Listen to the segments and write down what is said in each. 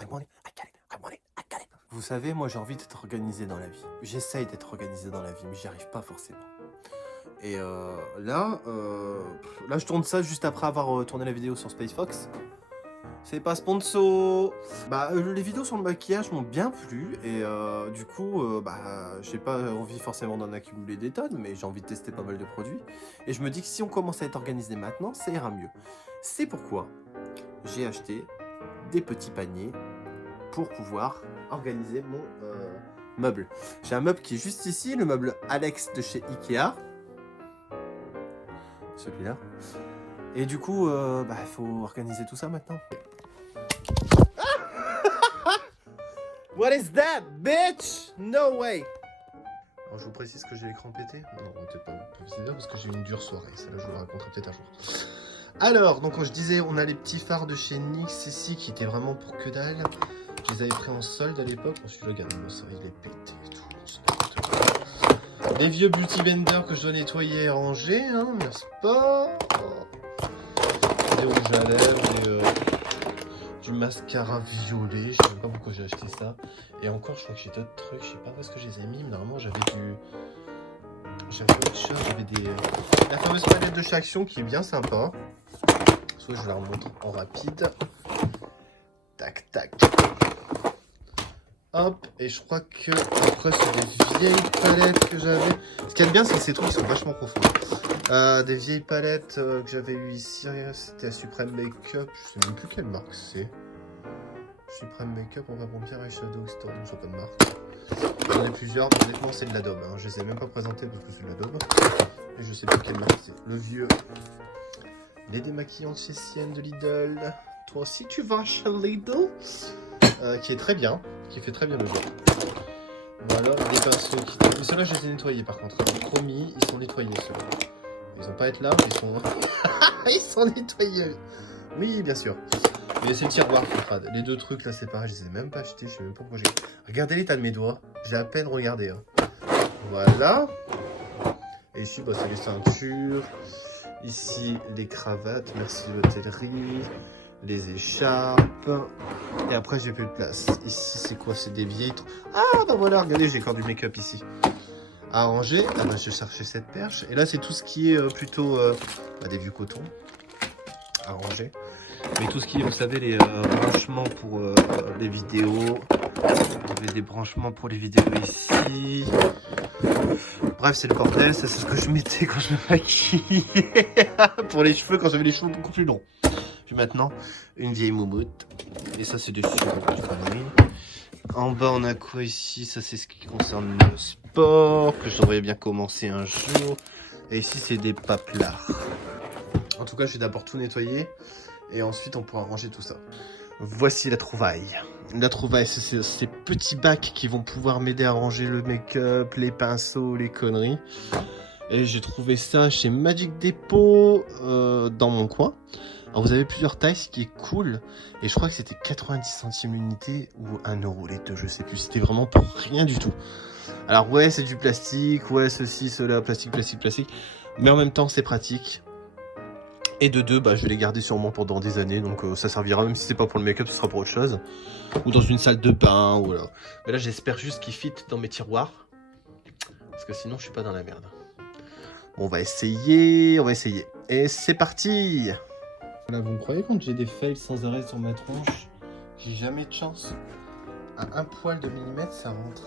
I want it, I got it, I want it, I got it. Vous savez, moi j'ai envie d'être organisé dans la vie. J'essaye d'être organisé dans la vie, mais j'y arrive pas forcément. Et là, je tourne ça juste après avoir tourné la vidéo sur Space Fox. C'est pas sponsor. Les vidéos sur le maquillage m'ont bien plu et du coup, j'ai pas envie forcément d'en accumuler des tonnes, mais j'ai envie de tester pas mal de produits. Et je me dis que si on commence à être organisé maintenant, ça ira mieux. C'est pourquoi j'ai acheté des petits paniers pour pouvoir organiser mon meuble. J'ai un meuble qui est juste ici, le meuble Alex de chez Ikea. Celui-là. Et du coup, il faut organiser tout ça maintenant. What is that, bitch? No way! Alors, je vous précise que j'ai l'écran pété. Non, peut-être pas vous dire parce que j'ai eu une dure soirée. Ça, là, je vous le raconterai peut-être un jour. Alors, donc, comme je disais, on a les petits phares de chez NYX ici qui étaient vraiment pour que dalle. Je les avais pris en solde à l'époque. Ensuite, regardez, ça, il est pété et tout. Les vieux beauty blender que je dois nettoyer et ranger, hein, n'est-ce pas? Des rouges à lèvres, du mascara violet, je sais même pas pourquoi j'ai acheté ça. Et encore, je crois que j'ai d'autres trucs, je sais pas où est-ce que je les ai mis, mais normalement j'avais autre chose, j'avais la fameuse palette de chez Action qui est bien sympa. Soit je la remontre en rapide. Tac, tac. Hop, et je crois que après c'est des vieilles palettes que j'avais. Ce qu'il y a de bien, c'est que ces trucs sont vachement profonds. Des vieilles palettes que j'avais eu ici, c'était à Supreme Makeup, je sais même plus quelle marque c'est. Supreme Makeup, on va pompière eyeshadow store, je sais pas de marque. J'en ai plusieurs, mais honnêtement c'est de l'Adobe, hein. Je les ai même pas présentés parce que c'est de l'Adobe. Et je sais plus quelle marque c'est. Le vieux. Les démaquillants chez Sienne de Lidl. Toi aussi tu vas chez Lidl. Qui est très bien, qui fait très bien le job. Voilà, les pinceaux qui... Ceux-là je les ai nettoyés par contre. Promis, ils sont nettoyés ceux-là. Ils vont pas être là, mais ils sont... ils sont nettoyés. Oui, bien sûr. Mais c'est le tiroir qui est crade. Les deux trucs là, c'est pareil, je les ai même pas achetés. Je sais même pas pourquoi j'ai... Regardez l'état de mes doigts. J'ai à peine regardé. Hein. Voilà. Et ici, c'est les ceintures. Ici, les cravates. Merci l'hôtellerie. Les écharpes. Et après, j'ai plus de place. Ici, c'est quoi? C'est des vieilles... Ah, voilà, regardez, j'ai encore du make-up ici. À ranger, je cherchais cette perche. Et là, c'est tout ce qui est plutôt des vieux cotons à ranger. Mais tout ce qui est, vous savez, les branchements pour les vidéos. Il y avait des branchements pour les vidéos ici. Bref, c'est le bordel. Ça, c'est ce que je mettais quand je me maquillais. Pour les cheveux, quand j'avais les cheveux beaucoup plus longs. Puis maintenant, une vieille moumoute. Et ça, c'est des cheveux. En bas, on a quoi ici? Ça, c'est ce qui concerne le sport, que je devrais bien commencer un jour. Et ici, c'est des paplards. En tout cas, je vais d'abord tout nettoyer. Et ensuite, on pourra ranger tout ça. Voici la trouvaille. La trouvaille, c'est ces petits bacs qui vont pouvoir m'aider à ranger le make-up, les pinceaux, les conneries. Et j'ai trouvé ça chez Magic Depot, dans mon coin. Alors vous avez plusieurs tailles, ce qui est cool. Et je crois que c'était 90 centimes l'unité ou 1 € les deux, je sais plus. C'était vraiment pour rien du tout. Alors ouais, c'est du plastique, ouais, ceci, cela, plastique, plastique, plastique. Mais en même temps, c'est pratique. Et de deux, je vais les garder sûrement pendant des années. Donc ça servira, même si c'est pas pour le make-up, ce sera pour autre chose. Ou dans une salle de bain, voilà. Mais là, j'espère juste qu'ils fit dans mes tiroirs. Parce que sinon, je suis pas dans la merde. Bon, on va essayer, Et c'est parti! Voilà, vous me croyez quand j'ai des fails sans arrêt sur ma tronche, j'ai jamais de chance. À 1 poil de millimètre, ça rentre.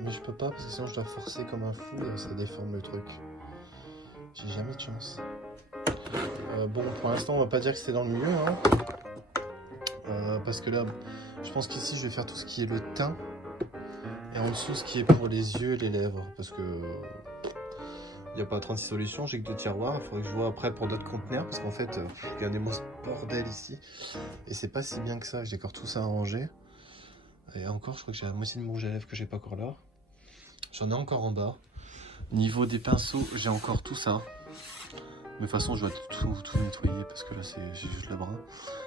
Mais je peux pas parce que sinon je dois forcer comme un fou et ça déforme le truc. J'ai jamais de chance. Bon, pour l'instant, on va pas dire que c'est dans le milieu, hein. Parce que là, je pense qu'ici, je vais faire tout ce qui est le teint. Et en dessous, ce qui est pour les yeux et les lèvres. Parce que... il n'y a pas 36 solutions, j'ai que 2 tiroirs. Il faudrait que je vois après pour d'autres conteneurs. Parce qu'en fait, regardez-moi ce bordel ici. Et c'est pas si bien que ça. J'ai encore tout ça à ranger. Et encore, je crois que j'ai la moitié de mon rouge à lèvres que j'ai pas encore là. J'en ai encore en bas. Niveau des pinceaux, j'ai encore tout ça. Mais de toute façon, je vais tout nettoyer parce que là, j'ai juste le brin.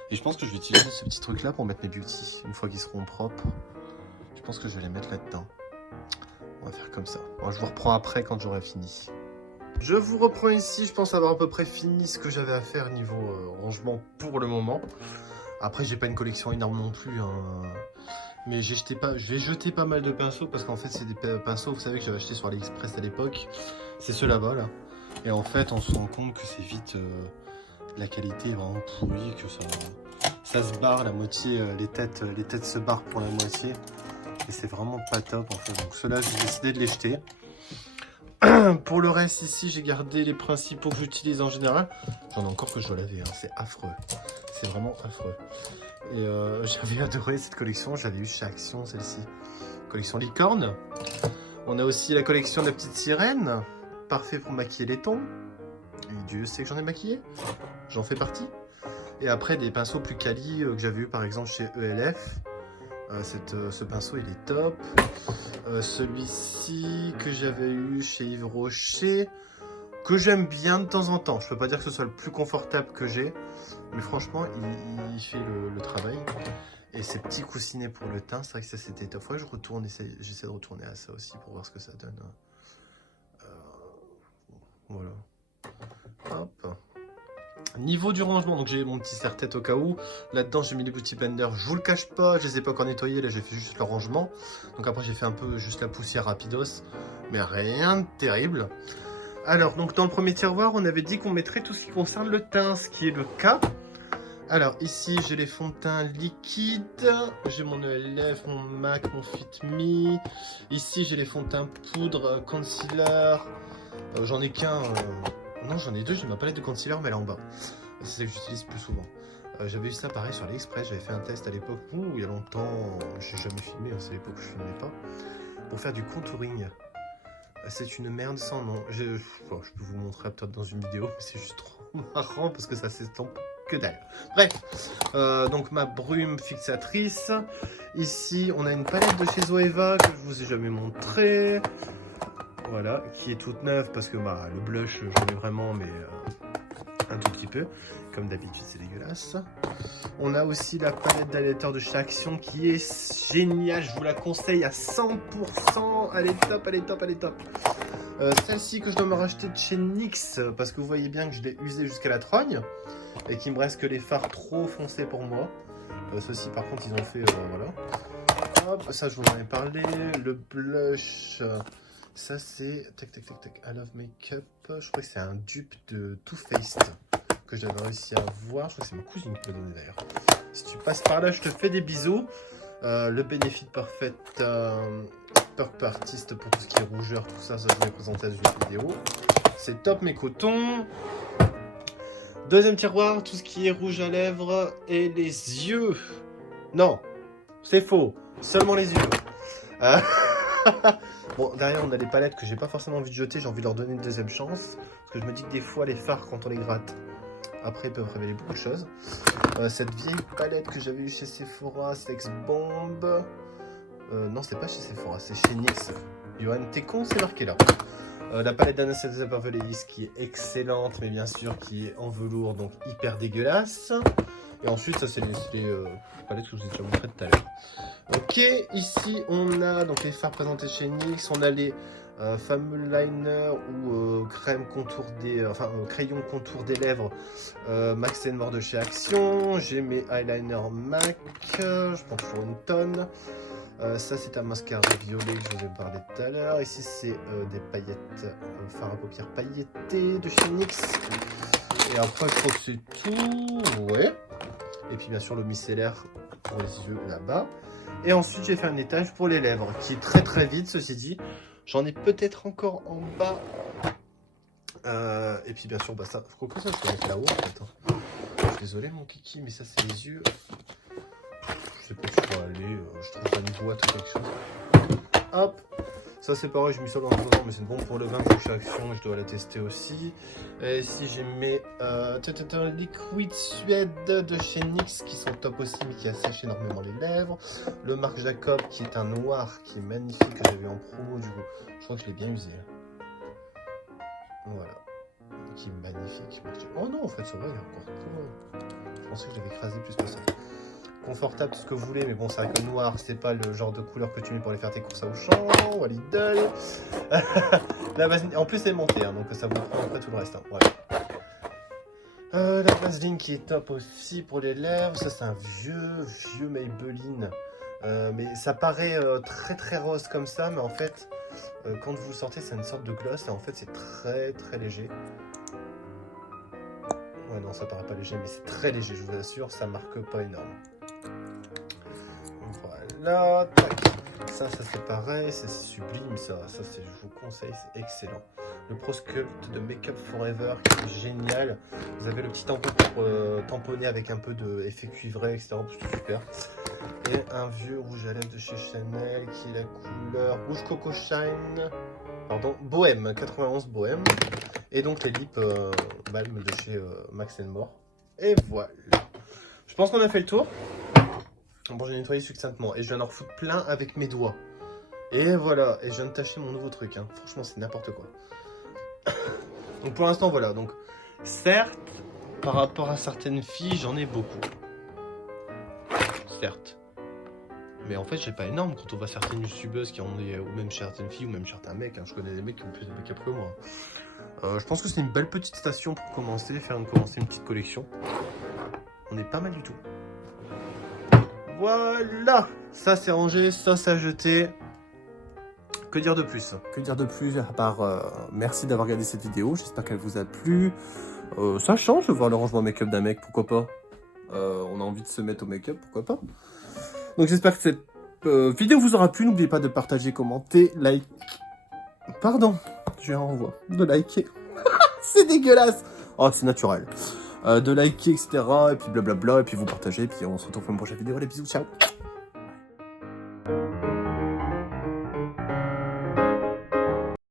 Et je pense que je vais utiliser ce petit truc là pour mettre mes beauty. Une fois qu'ils seront propres, je pense que je vais les mettre là-dedans. On va faire comme ça. Bon, je vous reprends après quand j'aurai fini. Je vous reprends ici, je pense avoir à peu près fini ce que j'avais à faire niveau rangement pour le moment. Après, j'ai pas une collection énorme non plus, hein. Mais je vais jeter pas mal de pinceaux parce qu'en fait, c'est des pinceaux, vous savez, que j'avais acheté sur AliExpress à l'époque. C'est ceux là-bas, là. Et en fait, on se rend compte que c'est vite... la qualité est vraiment pourrie, que ça se barre la moitié, les têtes se barrent pour la moitié. Et c'est vraiment pas top, en fait. Donc ceux-là, j'ai décidé de les jeter. Pour le reste, ici, j'ai gardé les principaux que j'utilise en général. J'en ai encore que je dois laver, hein. C'est affreux. C'est vraiment affreux. Et j'avais adoré cette collection, j'avais eu chez Action celle-ci. Collection licorne. On a aussi la collection de la petite sirène. Parfait pour maquiller les tons. Et Dieu sait que j'en ai maquillé. J'en fais partie. Et après des pinceaux plus quali que j'avais eu par exemple chez ELF. Ce pinceau il est top. Celui-ci que j'avais eu chez Yves Rocher. Que j'aime bien de temps en temps. Je peux pas dire que ce soit le plus confortable que j'ai. Mais franchement, il fait le travail. Et ces petits coussinets pour le teint, c'est vrai que ça c'était top. Faudrait que je retourne, j'essaie de retourner à ça aussi pour voir ce que ça donne. Voilà. Hop. Niveau du rangement, donc j'ai mon petit serre-tête au cas où. Là-dedans, j'ai mis les Beauty Blender. Je vous le cache pas, je les ai pas encore nettoyés. Là, j'ai fait juste le rangement. Donc après, j'ai fait un peu juste la poussière rapidos. Mais rien de terrible. Alors, donc dans le premier tiroir, on avait dit qu'on mettrait tout ce qui concerne le teint, ce qui est le cas. Alors ici, j'ai les fonds de teint liquides, j'ai mon ELF, mon MAC, mon Fit Me. Ici, j'ai les fonds de teint poudre, concealer. J'en ai qu'un, non j'en ai deux, j'ai ma palette de concealer, mais elle est en bas. C'est celle que j'utilise plus souvent. J'avais eu ça pareil sur AliExpress, j'avais fait un test à l'époque, il y a longtemps, j'ai jamais filmé, hein, c'est l'époque où je filmais pas, pour faire du contouring. C'est une merde sans nom. Je peux vous montrer peut-être dans une vidéo, mais c'est juste trop marrant parce que ça s'estompe que dalle. Bref, donc ma brume fixatrice. Ici, on a une palette de chez Zoeva que je vous ai jamais montré. Voilà, qui est toute neuve parce que le blush, j'en ai vraiment, mais un tout petit peu. Comme d'habitude, c'est dégueulasse. On a aussi la palette d'highlighter de chez Action qui est géniale. Je vous la conseille à 100%. Elle est top, elle est top, elle est top. Celle-ci que je dois me racheter de chez NYX parce que vous voyez bien que je l'ai usée jusqu'à la trogne et qu'il me reste que les fards trop foncés pour moi. Ceux-ci par contre ils ont fait voilà. Hop, ça je vous en ai parlé. Le blush, ça c'est tac tac tac tac. I Love Makeup. Je crois que c'est un dupe de Too Faced que j'avais réussi à voir. Je crois que c'est ma cousine qui m'a donné d'ailleurs. Si tu passes par là, je te fais des bisous. Le Benefit Perfect Purple Artist pour tout ce qui est rougeur, tout ça, ça je vais présenter dans une vidéo. C'est top mes cotons. Deuxième tiroir, tout ce qui est rouge à lèvres et les yeux. Non, c'est faux, seulement les yeux. Bon, derrière on a les palettes que j'ai pas forcément envie de jeter, j'ai envie de leur donner une deuxième chance. Parce que je me dis que des fois les fards quand on les gratte, après ils peuvent révéler beaucoup de choses. Cette vieille palette que j'avais eue chez Sephora, Sex Bomb. Non, c'est pas chez Sephora, c'est chez NYX. Johan, t'es con, c'est marqué là. La palette d'Anastasia Beverly Hills qui est excellente, mais bien sûr qui est en velours, donc hyper dégueulasse. Et ensuite, ça c'est les palettes que je vous ai déjà montré tout à l'heure. Ok, ici on a donc les fards présentés chez NYX, on a les fameux liner ou crème contour des, crayon contour des lèvres Max & More de chez Action. J'ai mes eyeliners MAC, je pense toujours une tonne. Ça c'est un mascara violet que je vous ai parlé tout à l'heure. Ici c'est des paillettes, fard à paupières paillettés de chez NYX. Et après je crois que c'est tout, ouais. Et puis bien sûr le micellaire pour les yeux là-bas. Et ensuite j'ai fait un étage pour les lèvres qui est très très vide ceci dit. J'en ai peut-être encore en bas. Et puis bien sûr ça, je crois que ça je peux mettre là-haut en fait. Je suis désolé mon kiki mais ça c'est les yeux. Je sais pas où je peux aller, je trouve pas une boîte ou quelque chose. Hop, ça c'est pareil, je mis ça dans le moment, mais c'est bon pour le vin que je suis Action et je dois la tester aussi. Et ici j'ai mes Liquid Suède de chez NYX qui sont top aussi, mais qui assèchent énormément les lèvres. Le Marc Jacob qui est un noir qui est magnifique, que j'avais en promo du coup. Je crois que je l'ai bien usé. Voilà, qui est magnifique. Oh non, en fait, c'est vrai, il y a encore tout. Je pensais que je l'avais écrasé plus que ça. Confortable, tout ce que vous voulez, mais bon, c'est vrai que le noir, c'est pas le genre de couleur que tu mets pour aller faire tes courses à Auchan ou à Lidl. La vaseline, en plus, elle est montée, hein, donc ça vous prend après tout le reste. Hein. Voilà. La Vaseline qui est top aussi pour les lèvres. Ça, c'est un vieux Maybelline. Mais ça paraît très rose comme ça. Mais en fait, quand vous le sortez, c'est une sorte de gloss. Et en fait, c'est très léger. Ouais, non, ça paraît pas léger, mais c'est très léger, je vous assure. Ça marque pas énorme. Voilà, tac. Ça c'est pareil, c'est sublime, ça je vous conseille, c'est excellent. Le Pro Sculpt de Make Up Forever qui est génial. Vous avez le petit tampon pour tamponner avec un peu d'effet cuivré, etc. C'est super. Et un vieux rouge à lèvres de chez Chanel qui est la couleur Rouge Coco Shine, pardon, Bohème, 91 Bohème. Et donc les lips balm de chez Max More. Et voilà. Je pense qu'on a fait le tour. Bon, j'ai nettoyé succinctement et je viens d'en refoutre plein avec mes doigts. Et voilà, et je viens de tâcher mon nouveau truc. Hein. Franchement, c'est n'importe quoi. Donc pour l'instant, voilà. Donc, certes, par rapport à certaines filles, j'en ai beaucoup. Certes. Mais en fait, j'ai pas énorme quand on voit certaines youtubeuses qui en ont, ou même certaines filles, ou même certains mecs. Hein. Je connais des mecs qui ont plus de make-up que moi. Je pense que c'est une belle petite station pour commencer une petite collection. On est pas mal du tout. Voilà, ça c'est rangé, ça c'est jeté. Que dire de plus? Que dire de plus à part merci d'avoir regardé cette vidéo, j'espère qu'elle vous a plu. Ça change de voir le rangement make-up d'un mec, pourquoi pas. On a envie de se mettre au make-up, pourquoi pas. Donc j'espère que cette vidéo vous aura plu. N'oubliez pas de partager, commenter, like. Pardon, je renvoie. De liker. C'est dégueulasse. Oh, c'est naturel. De liker, etc. Et puis blablabla. Et puis vous partagez. Et puis on se retrouve pour une prochaine vidéo. Allez, bisous, ciao.